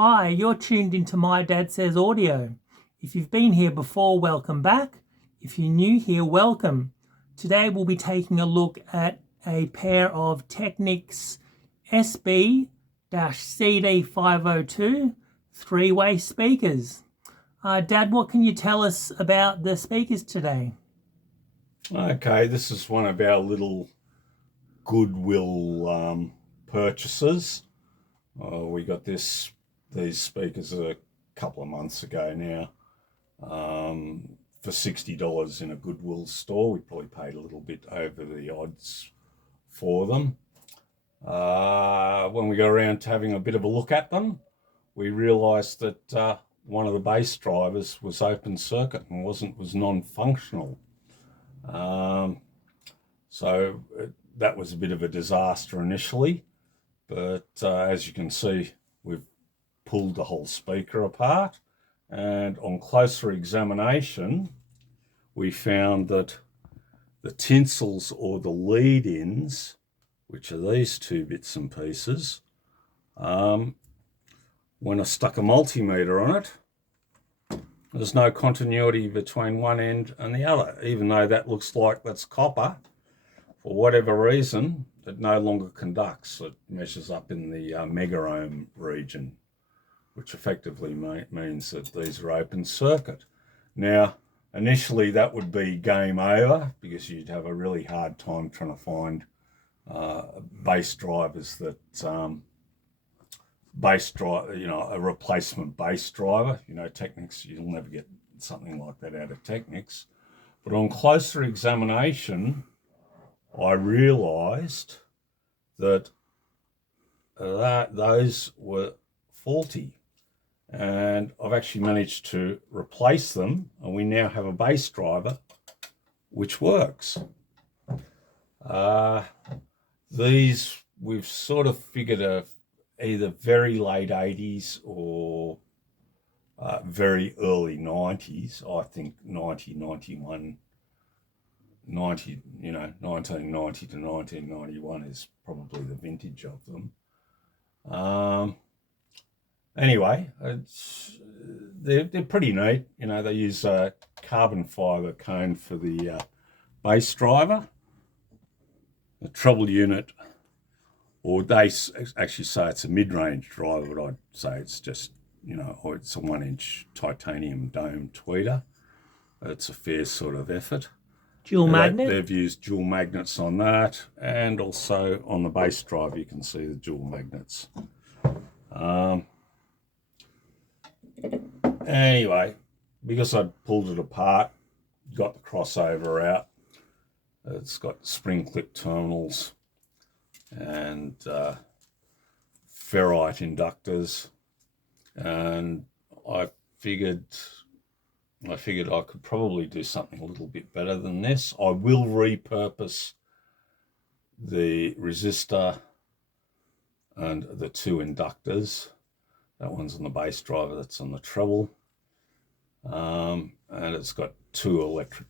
Hi, you're tuned into My Dad Says Audio. If you've been here before, welcome back. If you're new here, welcome. Today we'll be taking a look at a pair of Technics SB-CD502 three-way speakers. Dad, what can you tell us about the speakers today? Okay, this is one of our little Goodwill purchases. We got these speakers a couple of months ago now for $60 in a Goodwill store. We probably paid a little bit over the odds for them. When we got around to having a bit of a look at them, we realised that one of the bass drivers was open circuit and was non-functional. So that was a bit of a disaster initially, but as you can see, we've pulled the whole speaker apart, and on closer examination, we found that the tinsels or the lead-ins, which are these two bits and pieces, when I stuck a multimeter on it, there's no continuity between one end and the other, even though that looks like that's copper. For whatever reason, it no longer conducts. It measures up in the megaohm region, which effectively means that these are open circuit. Now, initially that would be game over because you'd have a really hard time trying to find bass drivers that a replacement bass driver. Technics, you'll never get something like that out of Technics. But on closer examination, I realised that those were faulty, and I've actually managed to replace them, and we now have a bass driver which works. These we've sort of figured either very late 80s or very early 90s. I think 1990 to 1991 is probably the vintage of them. Anyway, they're pretty neat. They use a carbon fiber cone for the bass driver. The treble unit, or they actually say it's a mid-range driver, but I'd say it's just, it's a 1-inch titanium dome tweeter. It's a fair sort of effort. Dual magnet? They've used dual magnets on that, and also on the bass driver you can see the dual magnets. Anyway, because I pulled it apart, got the crossover out, it's got spring clip terminals and ferrite inductors, and I figured I could probably do something a little bit better than this. I will repurpose the resistor and the two inductors. That one's on the bass driver, that's on the treble. And it's got two electrolytic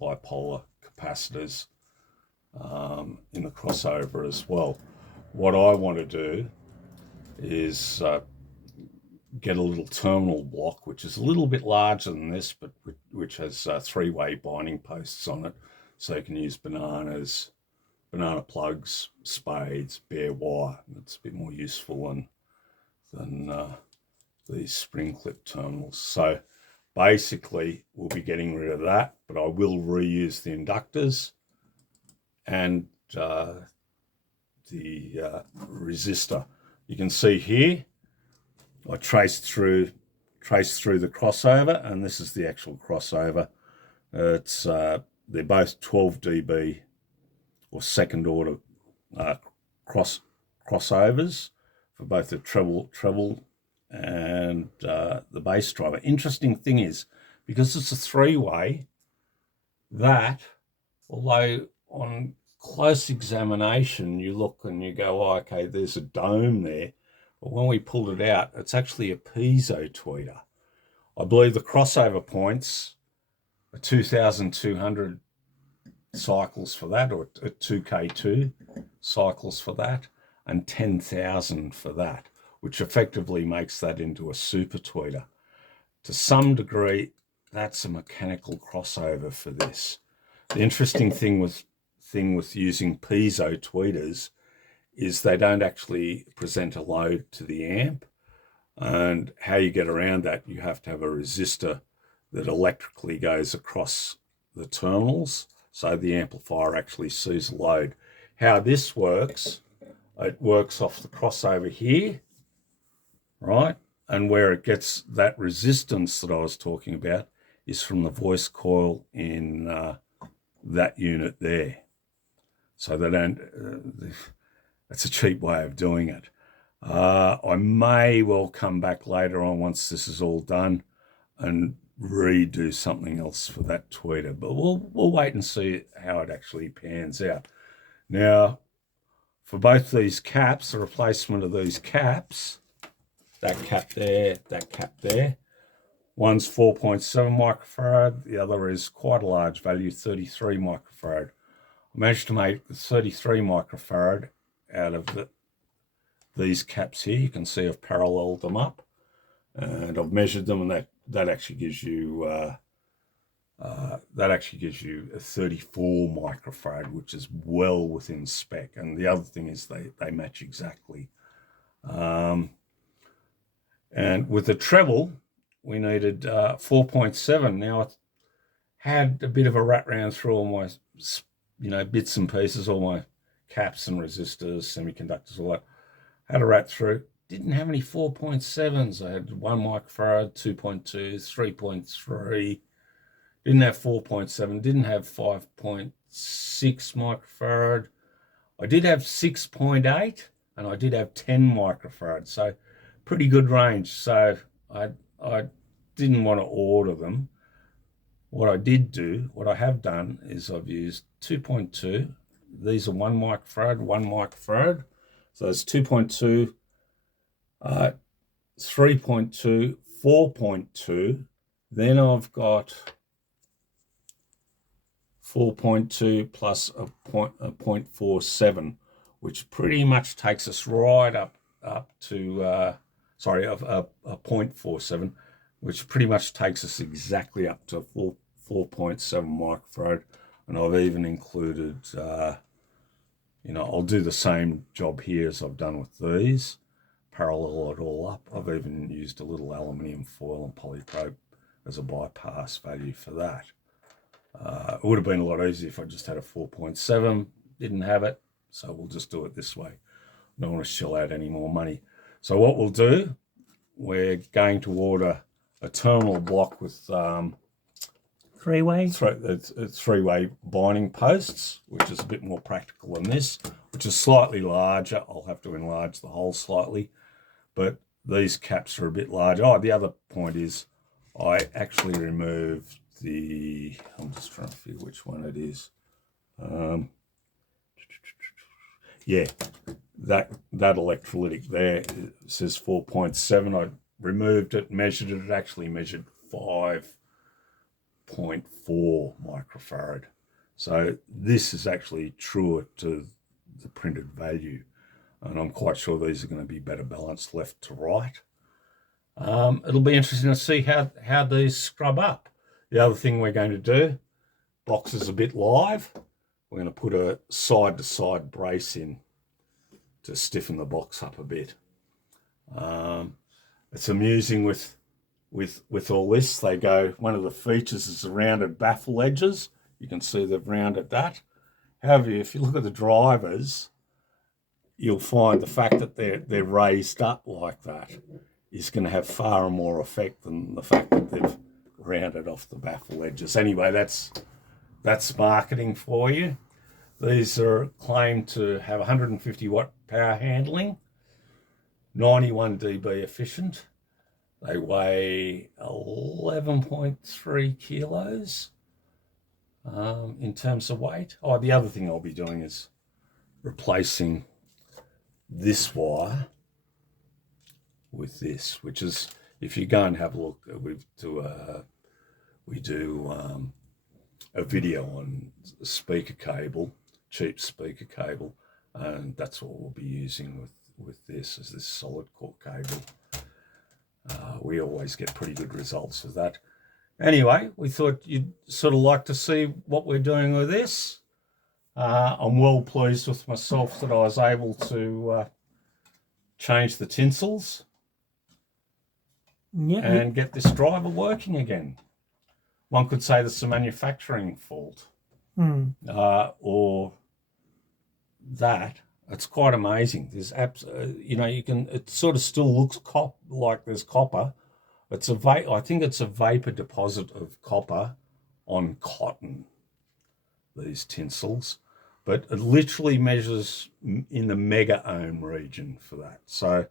bipolar capacitors in the crossover as well. What I want to do is get a little terminal block, which is a little bit larger than this, but which has three-way binding posts on it, so you can use banana plugs, spades, bare wire. It's a bit more useful than these spring clip terminals. So basically we'll be getting rid of that, but I will reuse the inductors and the resistor. You can see here I traced through the crossover, and this is the actual crossover. It's they're both 12 dB or second order crossovers for both the treble and the bass driver. Interesting thing is, because it's a three-way, that although on close examination you look and you go, oh, okay, there's a dome there, but when we pulled it out, it's actually a piezo tweeter. I believe the crossover points are 2,200 cycles for that, or 2K2 cycles for that, and 10,000 for that. which effectively makes that into a super tweeter. To some degree, that's a mechanical crossover for this. The interesting thing with using piezo tweeters is they don't actually present a load to the amp, and how you get around that, you have to have a resistor that electrically goes across the terminals so the amplifier actually sees a load. How this works, it works off the crossover here, right? And where it gets that resistance that I was talking about is from the voice coil in that unit there. So they don't, that's a cheap way of doing it. I may well come back later on once this is all done and redo something else for that tweeter, but we'll wait and see how it actually pans out. Now, for both these caps, the replacement of these caps, that cap there, one's 4.7 microfarad, the other is quite a large value, 33 microfarad. I managed to make the 33 microfarad out of these caps here. You can see I've paralleled them up, and I've measured them, and that actually gives you a 34 microfarad, which is well within spec. And the other thing is they match exactly. And with the treble, we needed 4.7. Now, I had a bit of a rat round through all my, bits and pieces, all my caps and resistors, semiconductors, all that. Had a rat through. Didn't have any 4.7s. I had 1 microfarad, 2.2, 3.3. Didn't have 4.7. Didn't have 5.6 microfarad. I did have 6.8, and I did have 10 microfarad. So pretty good range. So I didn't want to order them. What I have done is I've used 2.2. These are 1 microfarad, 1 microfarad. So it's 2.2, 3.2, 4.2. Then I've got 4.2 plus a 0.47, which pretty much takes us right up to, a 0.47, which pretty much takes us exactly up to 4.7 microfarad. And I've even included, I'll do the same job here as I've done with these, parallel it all up. I've even used a little aluminium foil and polyprope as a bypass value for that. It would have been a lot easier if I just had a 4.7, didn't have it, so we'll just do it this way. I don't want to shell out any more money. So what we'll do, we're going to order a terminal block with three-way binding posts, which is a bit more practical than this, which is slightly larger. I'll have to enlarge the hole slightly, but these caps are a bit larger. Oh, the other point is I actually removed I'm just trying to figure which one it is. Yeah, that electrolytic there, it says 4.7. I removed it, measured it. It actually measured 5.4 microfarad. So this is actually truer to the printed value. And I'm quite sure these are going to be better balanced left to right. It'll be interesting to see how these scrub up. The other thing we're going to do, box is a bit live. We're going to put a side-to-side brace in to stiffen the box up a bit. It's amusing with all this. They go, one of the features is the rounded baffle edges. You can see they've rounded that. However, if you look at the drivers, you'll find the fact that they're raised up like that is going to have far more effect than the fact that they've rounded off the baffle edges. Anyway, that's marketing for you. These are claimed to have 150 watt power handling, 91 dB efficient. They weigh 11.3 kilos in terms of weight. Oh, the other thing I'll be doing is replacing this wire with this, which is, if you go and have a look, we do a video on speaker cable, cheap speaker cable, and that's what we'll be using this is this solid core cable. We always get pretty good results with that. Anyway, we thought you'd sort of like to see what we're doing with this. I'm well pleased with myself that I was able to change the tinsels and get this driver working again. One could say this is a manufacturing fault, or that. It's quite amazing. There's it sort of still looks like there's copper. I think it's a vapor deposit of copper on cotton, these tinsels, but it literally measures in the mega ohm region for that. So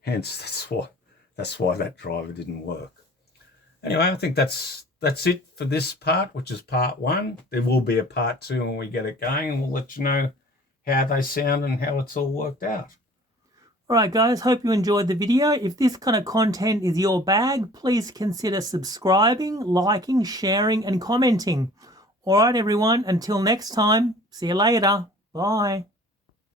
hence that's why that driver didn't work. Anyway, I think that's it for this part, which is part 1. There will be a part 2 when we get it going, and we'll let you know how they sound and how it's all worked out. Alright guys, hope you enjoyed the video. If this kind of content is your bag, please consider subscribing, liking, sharing and commenting. Alright everyone, until next time, see you later. Bye.